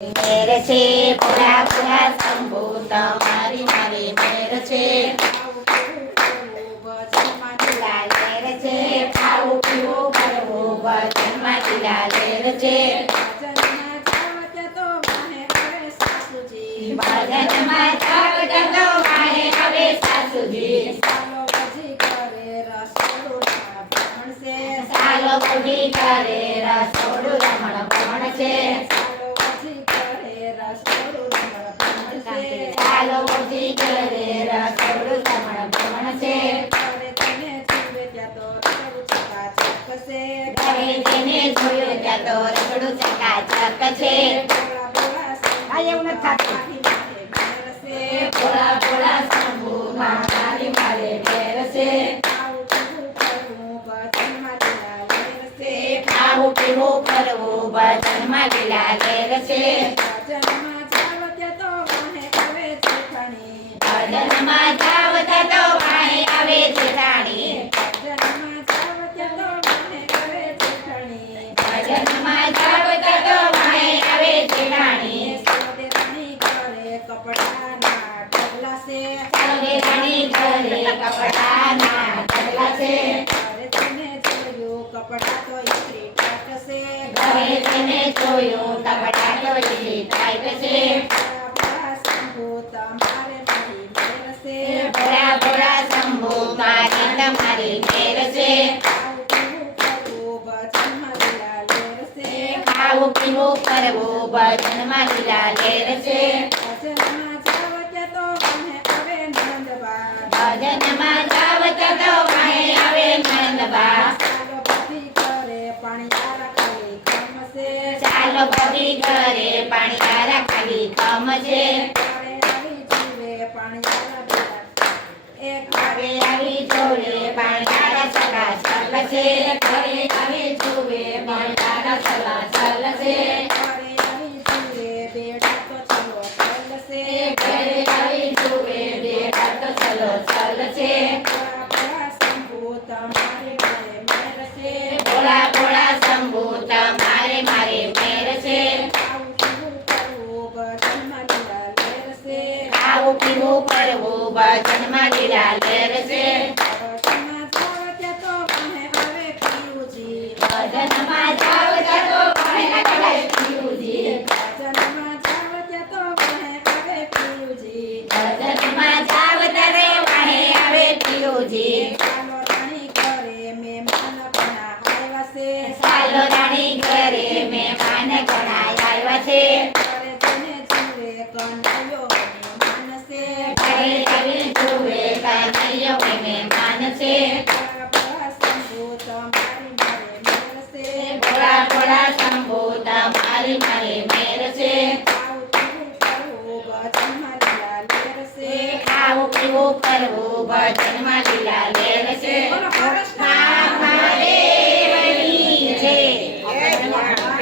મેર છે ભોળા ભોળા શંભુ તમારી મારી મેર છે લેર છે ખાવું પીવું કરવું ભજનમાં ઢીલા લેર છે ભજનમાં જાગતા તો વાહે હવે સાસુજી સાલો બધી કરે રસોડું રમણ ભણ છે સાલો બધી કરે રસોડું રમણ ભણ છે ઘરે જઈને જોયું ત્યાં તો રસોડું ચકાચક છે એવું નથી ભોળા ભોળા શંભુ મારી મારે ઘેર છે ખાવું પીવું કરવું ભજનમાં ઢીલા લેર છે ભજનમાં જાવ ત્યાં તો વાહે આવે જેઠાણી ભજનમાં જાવ ત્યાં તો વાહે આવે જેઠાણી રાણી ઘરે કપડાના ઢગલા છે ઘરે જઈને જોયું કપડા તો ટાઈટ છે ભોળા ભોળા શંભુ મારી તમારી મેર છે ખાવું પીવું કરવું ભજનમાં ઢીલા લેર છે ભજનમાં જાવ ત્યાં તો વાહે આવે નંદબા ચાલો બધી ઘરે પાણી ખાલી કમ છે ઘરે આવી જોડે પાણી સગા સલ છે ઘરે આવી જોવે પાણી સલા સલ છે ઘરે આવી જોવે બેડા તો ચલો ચલ છે ભોળા ભોળા શંભુ તમારે મારે મેર છે ખાવું પીવું કરવું ભજનમાં ઢીલા લેર છે ભજનમાં જાવ ત્યાં તો વાહે આવે પીયુજી ભજનમાં જાવ ત્યાં તો વાહે આવે પીયુજી સાલો રાણી ઘરે મહેમાન ઘણા આવ્યા છે ઘરે આવી જુએ કનૈયો મહેમાન છે ભોળા ભોળા શંભુ તમારી મારી મેર છે ખાવું પીવું કરવું ભજનમાં ઢીલા લેર છે.